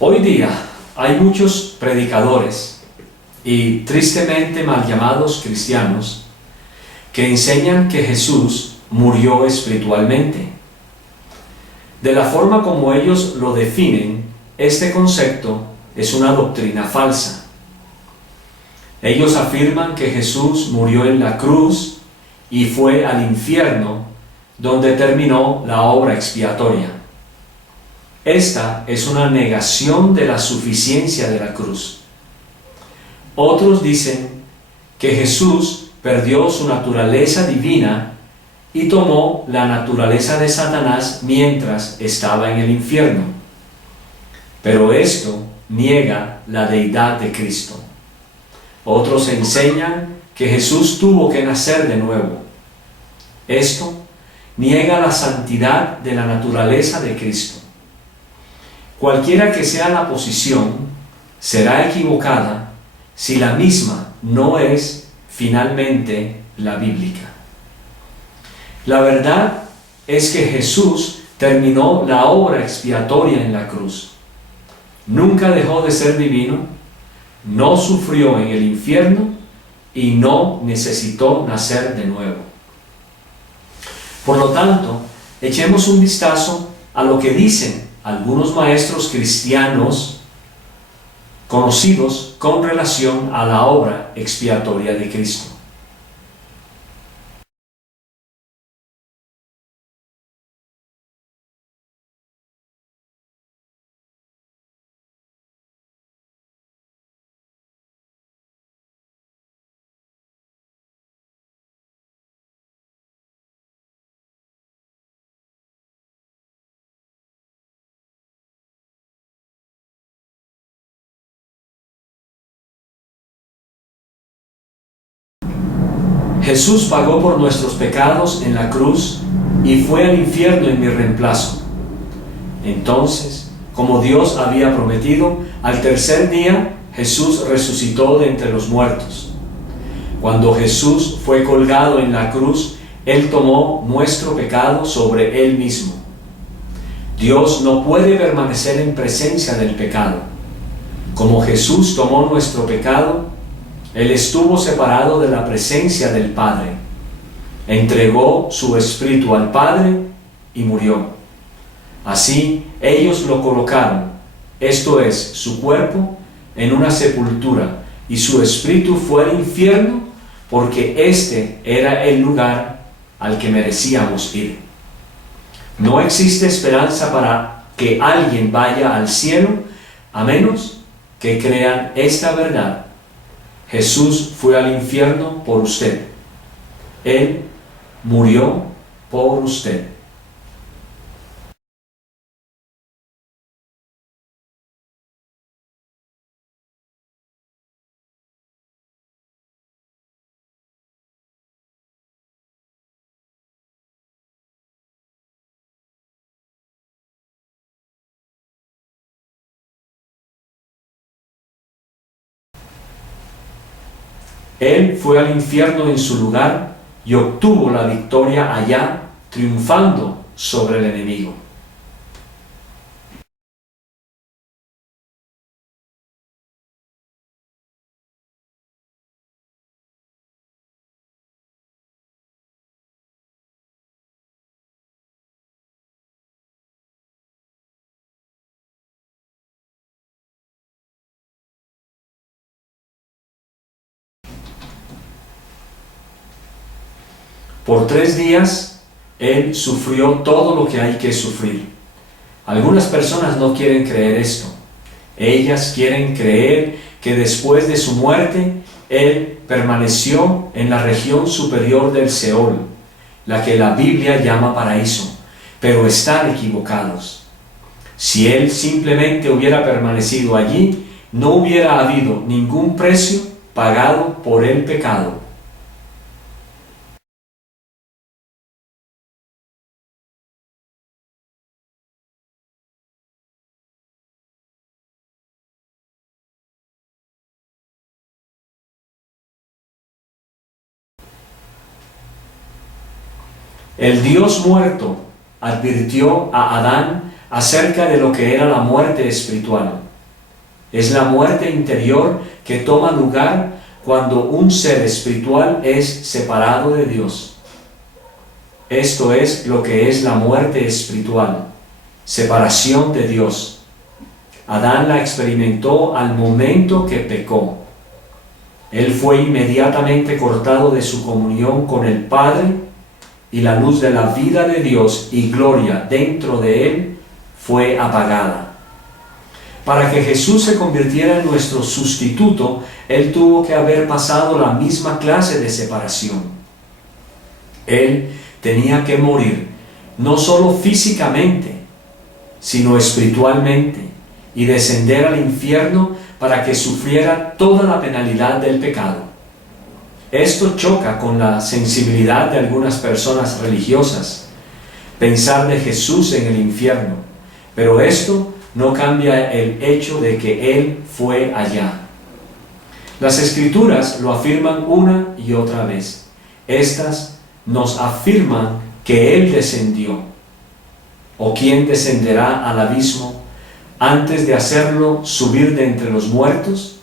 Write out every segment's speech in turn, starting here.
Hoy día hay muchos predicadores y tristemente mal llamados cristianos que enseñan que Jesús murió espiritualmente. De la forma como ellos lo definen, este concepto es una doctrina falsa. Ellos afirman que Jesús murió en la cruz y fue al infierno, donde terminó la obra expiatoria. Esta es una negación de la suficiencia de la cruz. Otros dicen que Jesús perdió su naturaleza divina y tomó la naturaleza de Satanás mientras estaba en el infierno. Pero esto niega la deidad de Cristo. Otros enseñan que Jesús tuvo que nacer de nuevo. Esto niega la santidad de la naturaleza de Cristo. Cualquiera que sea la posición, será equivocada si la misma no es finalmente la bíblica. La verdad es que Jesús terminó la obra expiatoria en la cruz. Nunca dejó de ser divino, no sufrió en el infierno y no necesitó nacer de nuevo. Por lo tanto, echemos un vistazo a lo que dicen algunos maestros cristianos conocidos con relación a la obra expiatoria de Cristo. Jesús pagó por nuestros pecados en la cruz y fue al infierno en mi reemplazo. Entonces, como Dios había prometido, al tercer día Jesús resucitó de entre los muertos. Cuando Jesús fue colgado en la cruz, Él tomó nuestro pecado sobre Él mismo. Dios no puede permanecer en presencia del pecado. Como Jesús tomó nuestro pecado, Él estuvo separado de la presencia del Padre, entregó su espíritu al Padre y murió. Así ellos lo colocaron, esto es, su cuerpo, en una sepultura, y su espíritu fue al infierno, porque este era el lugar al que merecíamos ir. No existe esperanza para que alguien vaya al cielo, a menos que crean esta verdad. Jesús fue al infierno por usted. Él murió por usted. Él fue al infierno en su lugar y obtuvo la victoria allá, triunfando sobre el enemigo. Por 3 días, Él sufrió todo lo que hay que sufrir. Algunas personas no quieren creer esto. Ellas quieren creer que después de su muerte, Él permaneció en la región superior del Seol, la que la Biblia llama paraíso, pero están equivocados. Si Él simplemente hubiera permanecido allí, no hubiera habido ningún precio pagado por el pecado. El Dios muerto advirtió a Adán acerca de lo que era la muerte espiritual. Es la muerte interior que toma lugar cuando un ser espiritual es separado de Dios. Esto es lo que es la muerte espiritual, separación de Dios. Adán la experimentó al momento que pecó. Él fue inmediatamente cortado de su comunión con el Padre y la luz de la vida de Dios y gloria dentro de él fue apagada. Para que Jesús se convirtiera en nuestro sustituto, Él tuvo que haber pasado la misma clase de separación. Él tenía que morir, no solo físicamente, sino espiritualmente, y descender al infierno para que sufriera toda la penalidad del pecado. Esto choca con la sensibilidad de algunas personas religiosas, pensar de Jesús en el infierno, pero esto no cambia el hecho de que Él fue allá. Las Escrituras lo afirman una y otra vez. Estas nos afirman que Él descendió. ¿O quién descenderá al abismo antes de hacerlo subir de entre los muertos?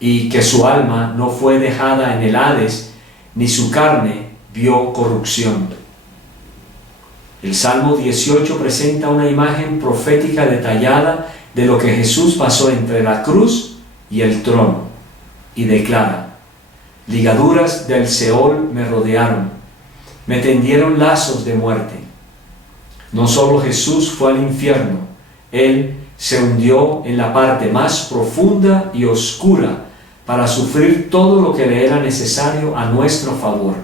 Y que su alma no fue dejada en el Hades, ni su carne vio corrupción. El Salmo 18 presenta una imagen profética detallada de lo que Jesús pasó entre la cruz y el trono, y declara: ligaduras del Seol me rodearon, me tendieron lazos de muerte. No solo Jesús fue al infierno, Él se hundió en la parte más profunda y oscura para sufrir todo lo que le era necesario a nuestro favor.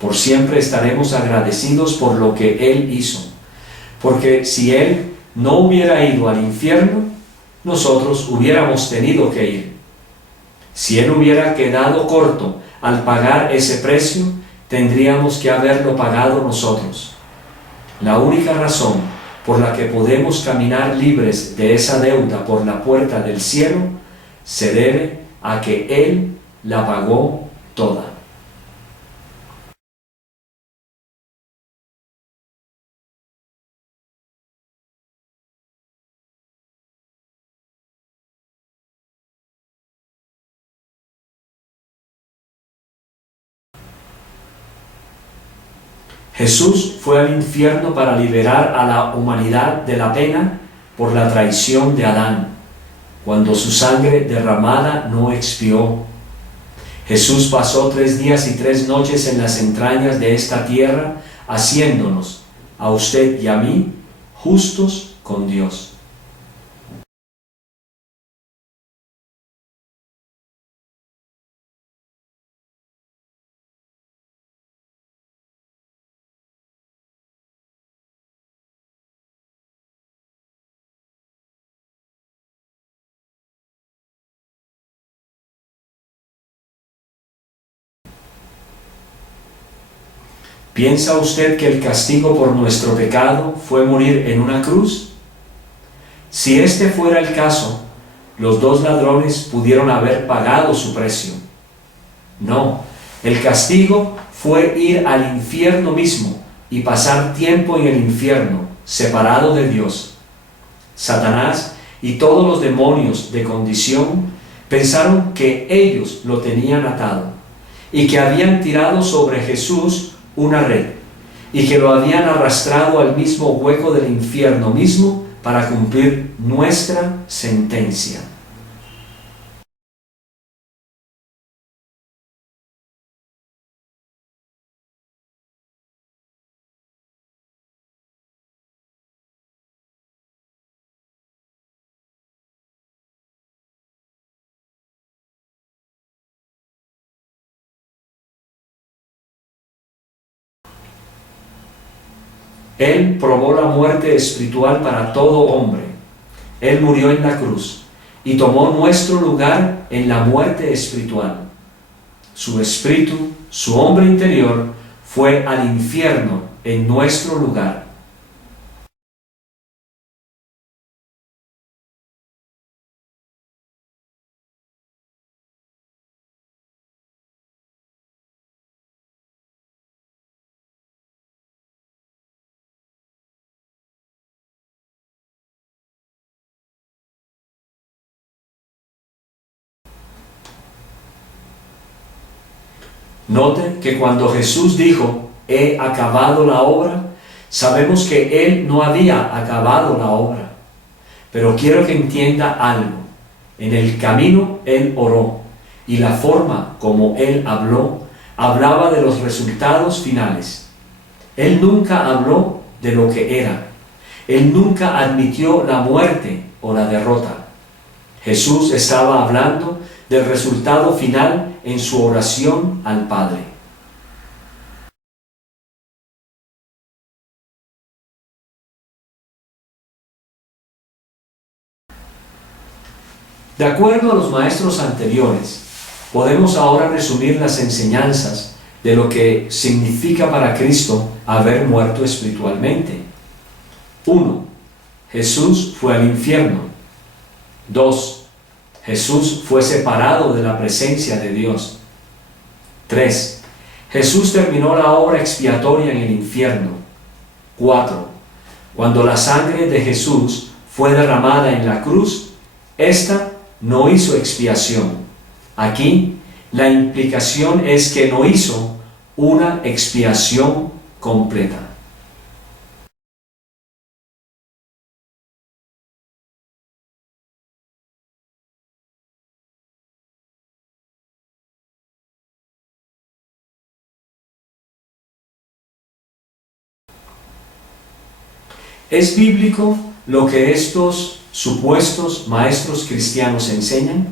Por siempre estaremos agradecidos por lo que Él hizo, porque si Él no hubiera ido al infierno, nosotros hubiéramos tenido que ir. Si Él hubiera quedado corto al pagar ese precio, tendríamos que haberlo pagado nosotros. La única razón por la que podemos caminar libres de esa deuda por la puerta del cielo se debe a que Él la pagó toda. Jesús fue al infierno para liberar a la humanidad de la pena por la traición de Adán, cuando su sangre derramada no expió. Jesús pasó 3 días y 3 noches en las entrañas de esta tierra, haciéndonos, a usted y a mí, justos con Dios. ¿Piensa usted que el castigo por nuestro pecado fue morir en una cruz? Si este fuera el caso, los 2 ladrones pudieron haber pagado su precio. No, el castigo fue ir al infierno mismo y pasar tiempo en el infierno, separado de Dios. Satanás y todos los demonios de condición pensaron que ellos lo tenían atado y que habían tirado sobre Jesús una red y que lo habían arrastrado al mismo hueco del infierno mismo para cumplir nuestra sentencia. Él probó la muerte espiritual para todo hombre. Él murió en la cruz y tomó nuestro lugar en la muerte espiritual. Su espíritu, su hombre interior, fue al infierno en nuestro lugar. Noten que cuando Jesús dijo, he acabado la obra, sabemos que Él no había acabado la obra. Pero quiero que entienda algo. En el camino Él oró, y la forma como Él habló, hablaba de los resultados finales. Él nunca habló de lo que era. Él nunca admitió la muerte o la derrota. Jesús estaba hablando del resultado final en su oración al Padre. De acuerdo a los maestros anteriores, podemos ahora resumir las enseñanzas de lo que significa para Cristo haber muerto espiritualmente. 1. Jesús fue al infierno. 2. Jesús fue separado de la presencia de Dios. 3. Jesús terminó la obra expiatoria en el infierno. 4. Cuando la sangre de Jesús fue derramada en la cruz, esta no hizo expiación. Aquí la implicación es que no hizo una expiación completa. ¿Es bíblico lo que estos supuestos maestros cristianos enseñan?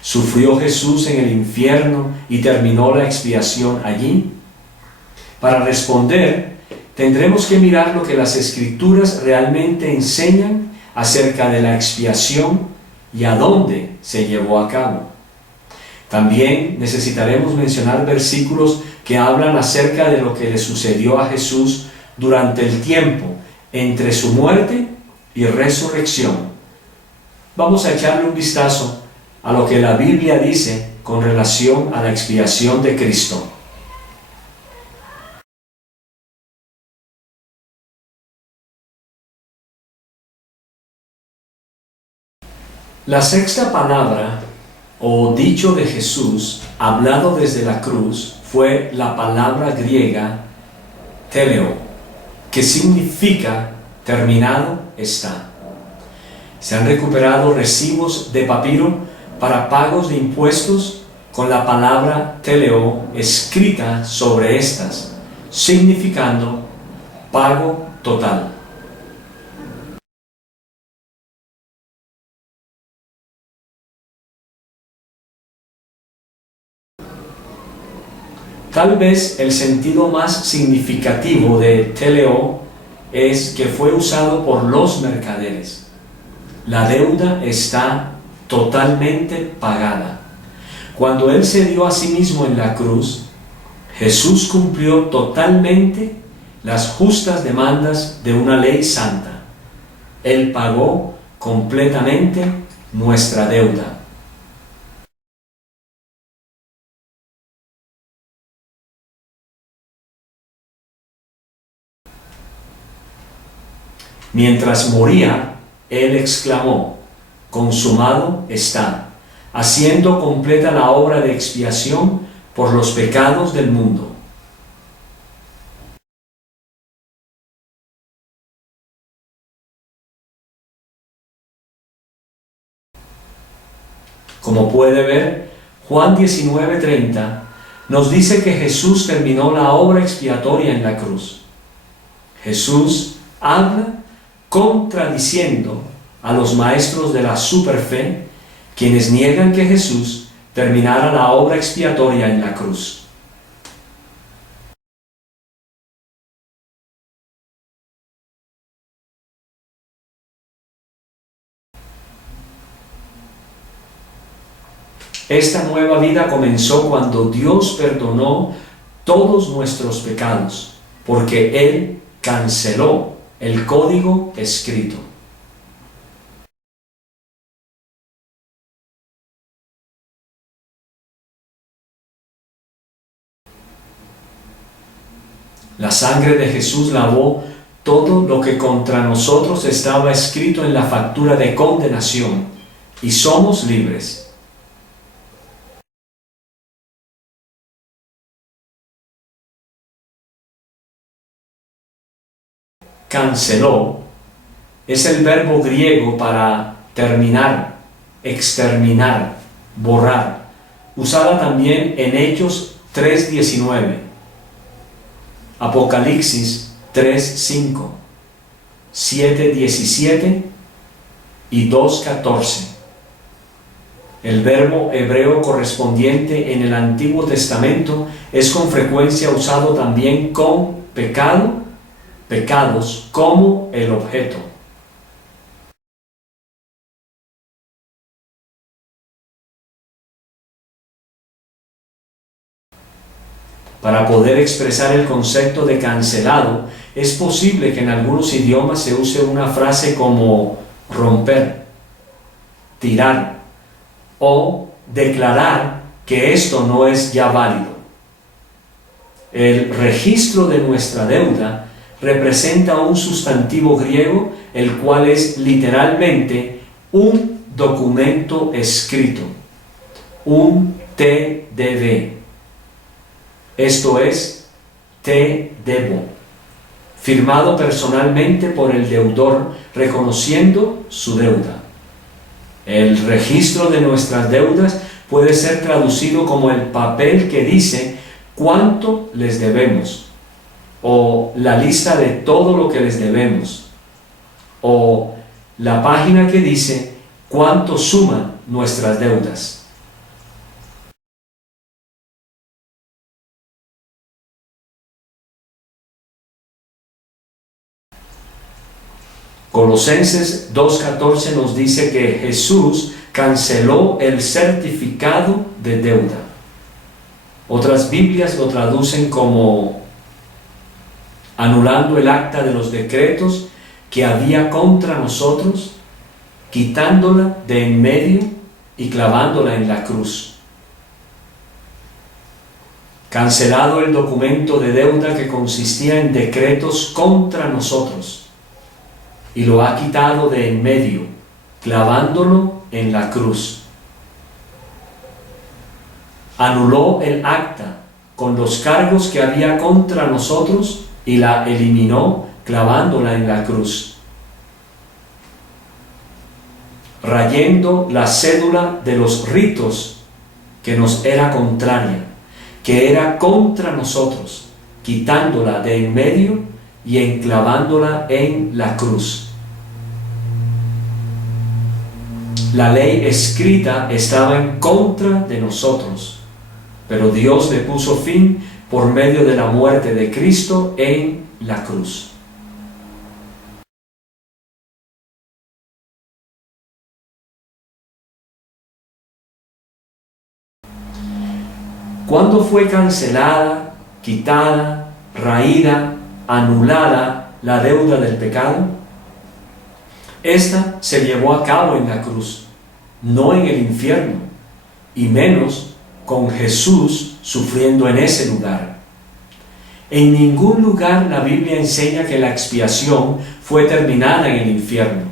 ¿Sufrió Jesús en el infierno y terminó la expiación allí? Para responder, tendremos que mirar lo que las Escrituras realmente enseñan acerca de la expiación y a dónde se llevó a cabo. También necesitaremos mencionar versículos que hablan acerca de lo que le sucedió a Jesús durante el tiempo entre su muerte y resurrección. Vamos a echarle un vistazo a lo que la Biblia dice con relación a la expiación de Cristo. La sexta palabra o dicho de Jesús hablado desde la cruz fue la palabra griega teleo, que significa terminado está. Se han recuperado recibos de papiro para pagos de impuestos con la palabra teleo escrita sobre estas, significando pago total. Tal vez el sentido más significativo de teleo es que fue usado por los mercaderes. La deuda está totalmente pagada. Cuando Él se dio a sí mismo en la cruz, Jesús cumplió totalmente las justas demandas de una ley santa. Él pagó completamente nuestra deuda. Mientras moría, Él exclamó, consumado está, haciendo completa la obra de expiación por los pecados del mundo. Como puede ver, Juan 19:30 nos dice que Jesús terminó la obra expiatoria en la cruz. Jesús habla contradiciendo a los maestros de la superfe, quienes niegan que Jesús terminara la obra expiatoria en la cruz. Esta nueva vida comenzó cuando Dios perdonó todos nuestros pecados, porque Él canceló el código escrito. La sangre de Jesús lavó todo lo que contra nosotros estaba escrito en la factura de condenación, y somos libres. canceló es el verbo griego para terminar, exterminar, borrar, usada también en Hechos 3:19, Apocalipsis 3:5, 7:17 y 2:14. El verbo hebreo correspondiente en el Antiguo Testamento es con frecuencia usado también con pecado, pecados como el objeto. Para poder expresar el concepto de cancelado, es posible que en algunos idiomas se use una frase como romper, tirar o declarar que esto no es ya válido. El registro de nuestra deuda representa un sustantivo griego, el cual es literalmente un documento escrito, un TDD. Esto es, te debo, firmado personalmente por el deudor, reconociendo su deuda. El registro de nuestras deudas puede ser traducido como el papel que dice cuánto les debemos, o la lista de todo lo que les debemos, o la página que dice cuánto suman nuestras deudas. Colosenses 2:14 nos dice que Jesús canceló el certificado de deuda. Otras Biblias lo traducen como anulando el acta de los decretos que había contra nosotros, quitándola de en medio y clavándola en la cruz. Cancelado el documento de deuda que consistía en decretos contra nosotros, y lo ha quitado de en medio, clavándolo en la cruz. Anuló el acta con los cargos que había contra nosotros y la eliminó clavándola en la cruz. Rayendo la cédula de los ritos que nos era contraria, que era contra nosotros, quitándola de en medio y enclavándola en la cruz. La ley escrita estaba en contra de nosotros, pero Dios le puso fin por medio de la muerte de Cristo en la cruz. ¿Cuándo fue cancelada, quitada, raída, anulada la deuda del pecado? Esta se llevó a cabo en la cruz, no en el infierno, y menos con Jesús sufriendo en ese lugar. En ningún lugar la Biblia enseña que la expiación fue terminada en el infierno.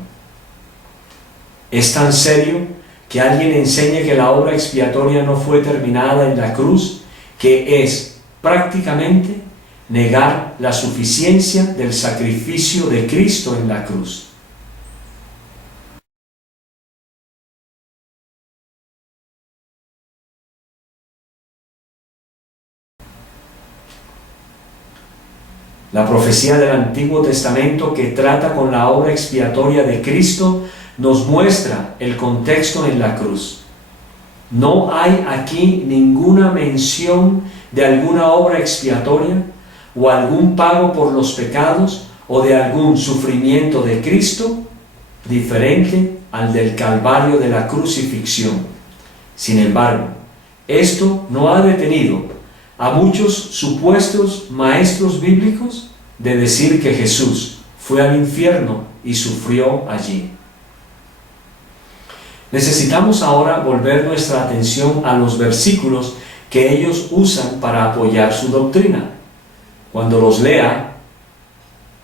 Es tan serio que alguien enseñe que la obra expiatoria no fue terminada en la cruz, que es prácticamente negar la suficiencia del sacrificio de Cristo en la cruz. La profecía del Antiguo Testamento que trata con la obra expiatoria de Cristo nos muestra el contexto en la cruz. No hay aquí ninguna mención de alguna obra expiatoria o algún pago por los pecados o de algún sufrimiento de Cristo diferente al del Calvario de la crucifixión. Sin embargo, esto no ha detenido a muchos supuestos maestros bíblicos de decir que Jesús fue al infierno y sufrió allí. Necesitamos ahora volver nuestra atención a los versículos que ellos usan para apoyar su doctrina. Cuando los lea,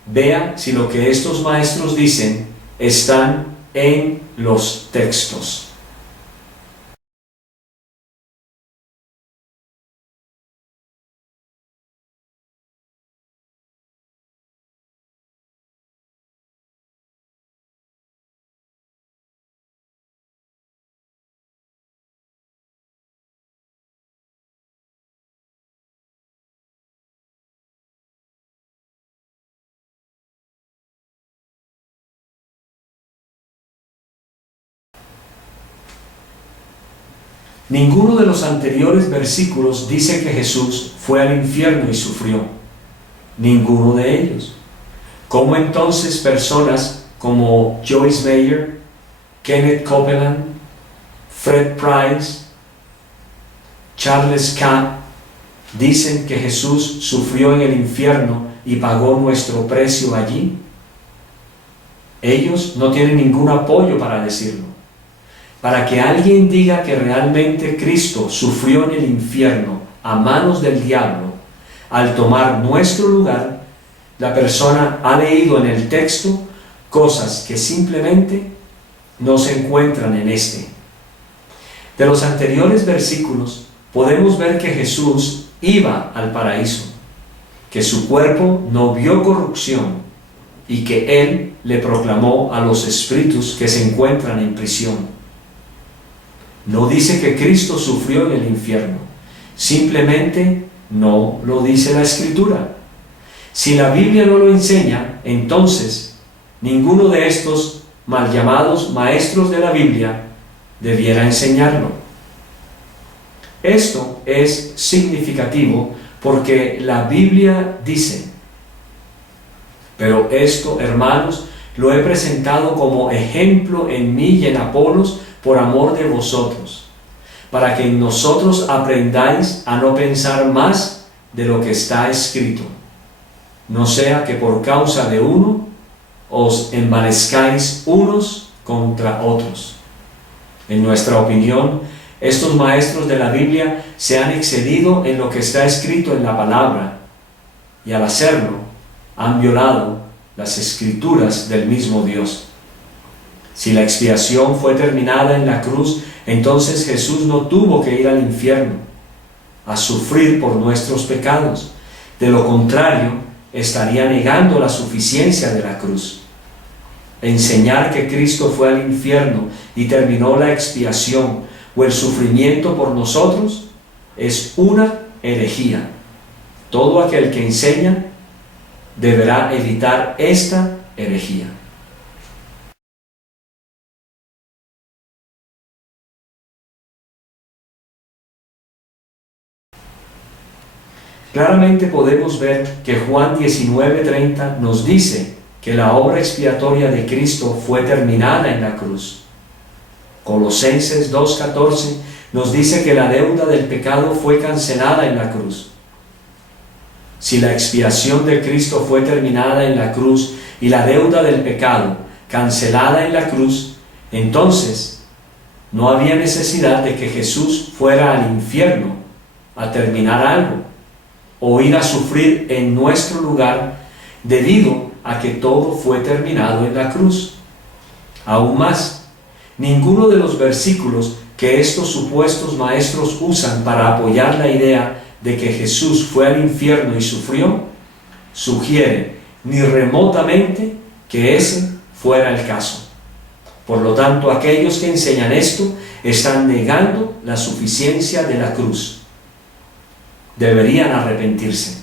vea si lo que estos maestros dicen están en los textos. Ninguno de los anteriores versículos dice que Jesús fue al infierno y sufrió. Ninguno de ellos. ¿Cómo entonces personas como Joyce Meyer, Kenneth Copeland, Fred Price, Charles Camp dicen que Jesús sufrió en el infierno y pagó nuestro precio allí? Ellos no tienen ningún apoyo para decirlo. Para que alguien diga que realmente Cristo sufrió en el infierno a manos del diablo, al tomar nuestro lugar, la persona ha leído en el texto cosas que simplemente no se encuentran en este. De los anteriores versículos podemos ver que Jesús iba al paraíso, que su cuerpo no vio corrupción y que Él le proclamó a los espíritus que se encuentran en prisión. No dice que Cristo sufrió en el infierno, simplemente no lo dice la Escritura. Si la Biblia no lo enseña, entonces ninguno de estos mal llamados maestros de la Biblia debiera enseñarlo. Esto es significativo porque la Biblia dice, pero esto, hermanos, lo he presentado como ejemplo en mí y en Apolos por amor de vosotros, para que en nosotros aprendáis a no pensar más de lo que está escrito, no sea que por causa de uno os envanezcáis unos contra otros. En nuestra opinión, estos maestros de la Biblia se han excedido en lo que está escrito en la palabra, y al hacerlo, han violado las escrituras del mismo Dios. Si la expiación fue terminada en la cruz, entonces Jesús no tuvo que ir al infierno a sufrir por nuestros pecados. De lo contrario, estaría negando la suficiencia de la cruz. Enseñar que Cristo fue al infierno y terminó la expiación o el sufrimiento por nosotros es una herejía. Todo aquel que enseña deberá evitar esta herejía. Claramente podemos ver que Juan 19:30 nos dice que la obra expiatoria de Cristo fue terminada en la cruz. Colosenses 2:14 nos dice que la deuda del pecado fue cancelada en la cruz. Si la expiación de Cristo fue terminada en la cruz y la deuda del pecado cancelada en la cruz, entonces no había necesidad de que Jesús fuera al infierno a terminar algo o ir a sufrir en nuestro lugar debido a que todo fue terminado en la cruz. Aún más, ninguno de los versículos que estos supuestos maestros usan para apoyar la idea de que Jesús fue al infierno y sufrió, sugiere ni remotamente que ese fuera el caso. Por lo tanto, aquellos que enseñan esto están negando la suficiencia de la cruz. Deberían arrepentirse.